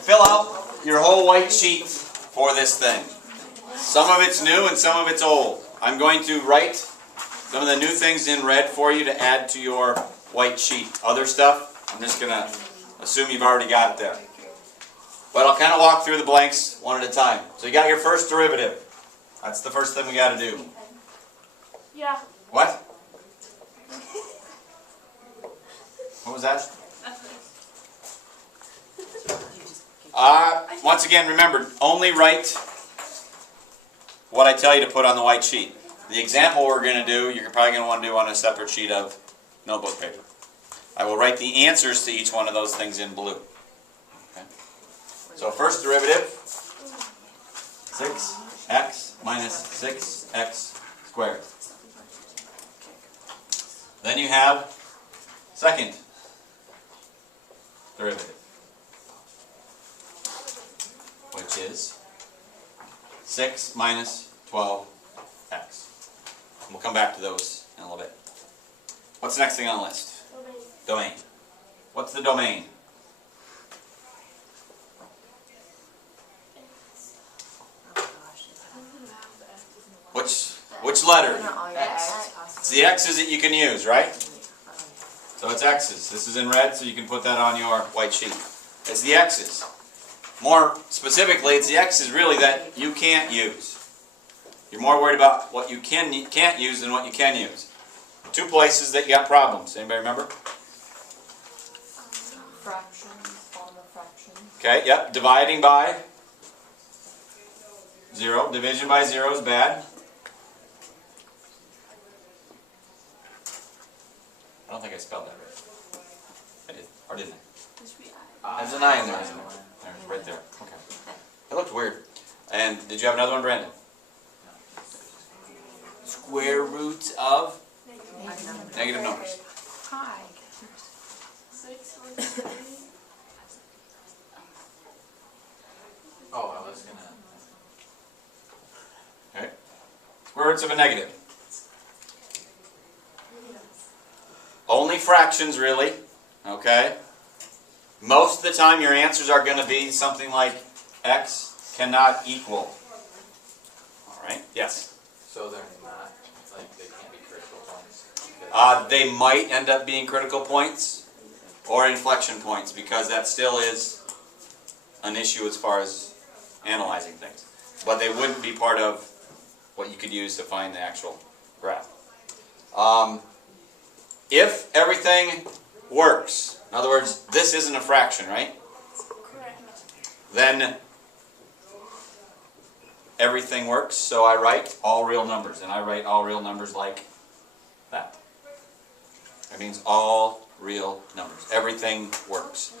fill out your whole white sheet for this thing. Some of it's new and some of it's old. I'm going to write some of the new things in red for you to add to your white sheet. Other stuff, I'm just going to assume you've already got it there. But I'll kind of walk through the blanks one at a time. So you got your first derivative. That's the first thing we got to do. Yeah. What? What was that? Once again, remember, only write what I tell you to put on the white sheet. The example we're going to do, you're probably going to want to do on a separate sheet of notebook paper. I will write the answers to each one of those things in blue. Okay. So first derivative, 6x minus 6x squared. Then you have second derivative, which is 6 minus 12x. And we'll come back to those in a little bit. What's the next thing on the list? Domain. What's the domain? Which letter? X. It's the X's that you can use, right? So it's X's. This is in red, so you can put that on your white sheet. It's the X's. More specifically, it's the X's really that you can't use. You're more worried about what you can't use than what you can use. Two places that you got problems. Anybody remember? Fractions, form of fractions. Okay, yep. Dividing by 0. Division by 0 is bad. I don't think I spelled that right. I did. Or didn't I? There's an I in there, isn't there? There's right there. Okay. It looked weird. And did you have another one, Brandon? Square root of negative numbers. Hi. 6 on 3. Oh, I was gonna. Okay. Square roots of a negative. Only fractions, really. Okay. Most of the time, your answers are going to be something like x cannot equal. All right. Yes. So they're not, like, they can't be critical points. They might end up being critical points or inflection points because that still is an issue as far as analyzing things. But they wouldn't be part of what you could use to find the actual graph. If everything works, in other words, this isn't a fraction, right? Correct. Then everything works, so I write all real numbers, and I write all real numbers like that. That means all real numbers. Everything works.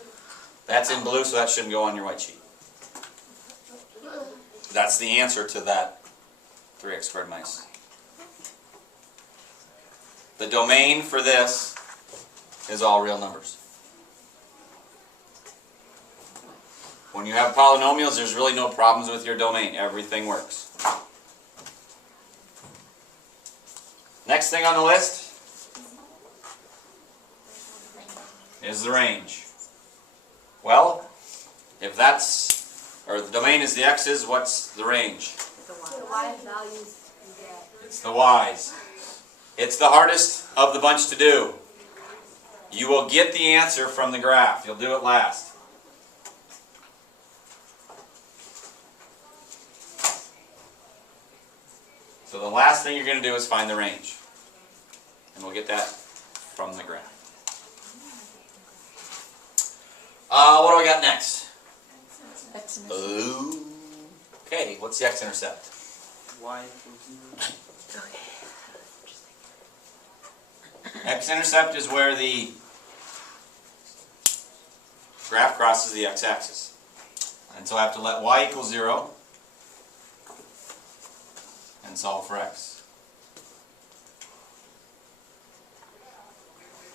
That's in blue, so that shouldn't go on your white sheet. That's the answer to that 3x squared minus. The domain for this is all real numbers. When you have polynomials, there's really no problems with your domain. Everything works. Next thing on the list is the range. Well, if that's, or the domain is the x's, what's the range? The y values you get. It's the y's. It's the hardest of the bunch to do. You will get the answer from the graph. You'll do it last. So the last thing you're going to do is find the range. And we'll get that from the graph. What do we got next? X-intercept. Okay, what's the x-intercept? Y. X-intercept is where the graph crosses the x-axis. And so I have to let y equal 0 and solve for x.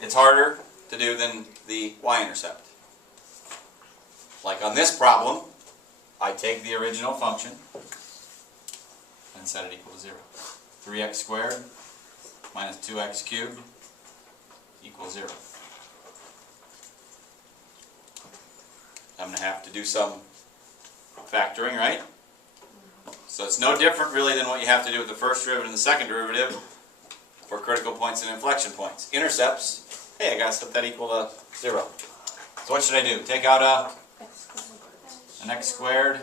It's harder to do than the y-intercept. Like on this problem, I take the original function and set it equal to 0. 3x squared minus 2x cubed equals 0. I'm going to have to do some factoring, right? So it's no different really than what you have to do with the first derivative and the second derivative for critical points and inflection points. Intercepts, hey, I got to set that equal to 0. So what should I do? Take out an x squared,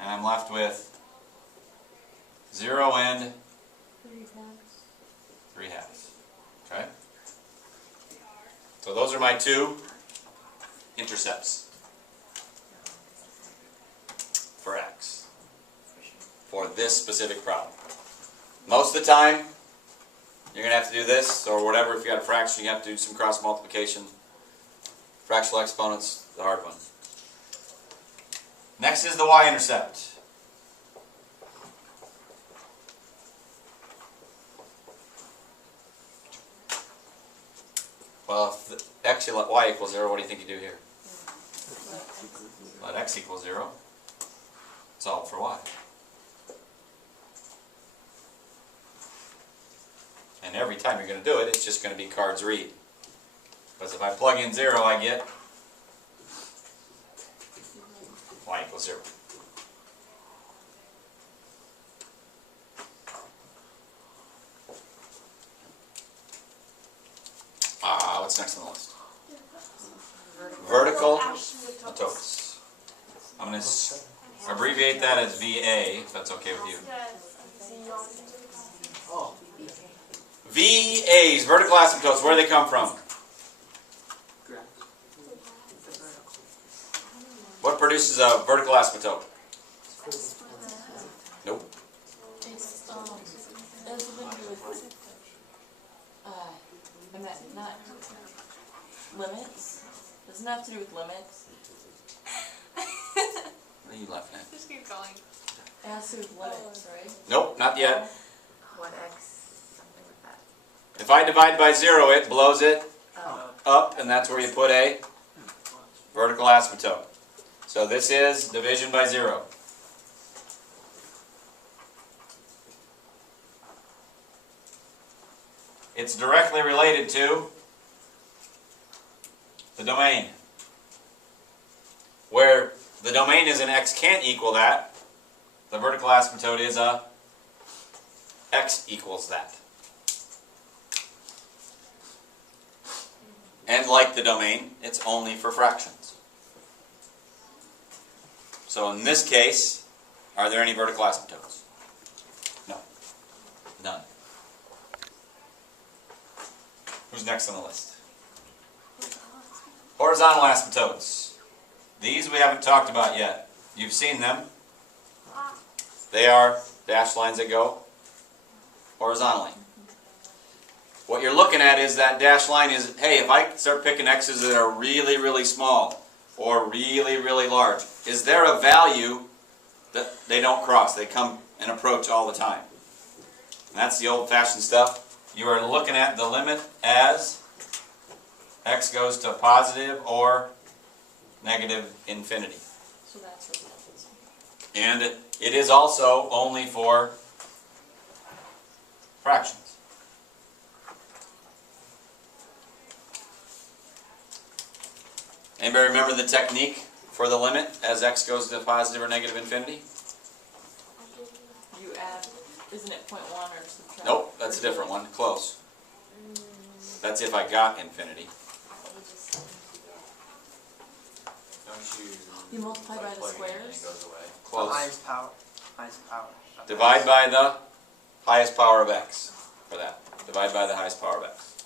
and I'm left with 0 and 3 halves. Okay? So those are my two intercepts for x for this specific problem. Most of the time, you're going to have to do this, or whatever. If you got a fraction, you have to do some cross multiplication. Fractional exponents, the hard one. Next is the y-intercept. Well, if the x you let y equals 0, what do you think you do here? Let x equal 0. Solve for y. And every time you're going to do it, it's just going to be cards read. Because if I plug in 0, I get y equals 0. What's next on the list? Vertical asymptotes. I'm going to abbreviate that as VA, if that's okay with you. VAs, vertical asymptotes, where do they come from? What produces a vertical asymptote? Nope. It's, doesn't it do with, not limits? Doesn't it have to do with limits? What are you laughing at? Just keep going. It has to do with limits, right? Nope, not yet. 1x, something like that. If I divide by 0, it blows it Oh. up, and that's where you put a vertical asymptote. So this is division by 0. It's directly related to the domain. Where the domain is an x can't equal that, the vertical asymptote is a x equals that. And like the domain, it's only for fractions. So in this case, are there any vertical asymptotes? No. None. Who's next on the list? Horizontal asymptotes. These we haven't talked about yet. You've seen them. They are dashed lines that go horizontally. What you're looking at is that dashed line is, hey, if I start picking x's that are really, really small or really, really large, is there a value that they don't cross? They come and approach all the time. And that's the old-fashioned stuff. You are looking at the limit as x goes to positive or negative infinity. So that's what that is. And it is also only for fractions. Anybody remember the technique for the limit as x goes to positive or negative infinity? You add, isn't it 0.1 or subtract? Nope, that's a different one. Close. That's if I got infinity. You multiply by the plug it in and it squares? goes away. Close. The highest power. Highest power. Divide by the highest power of x for that. Divide by the highest power of x.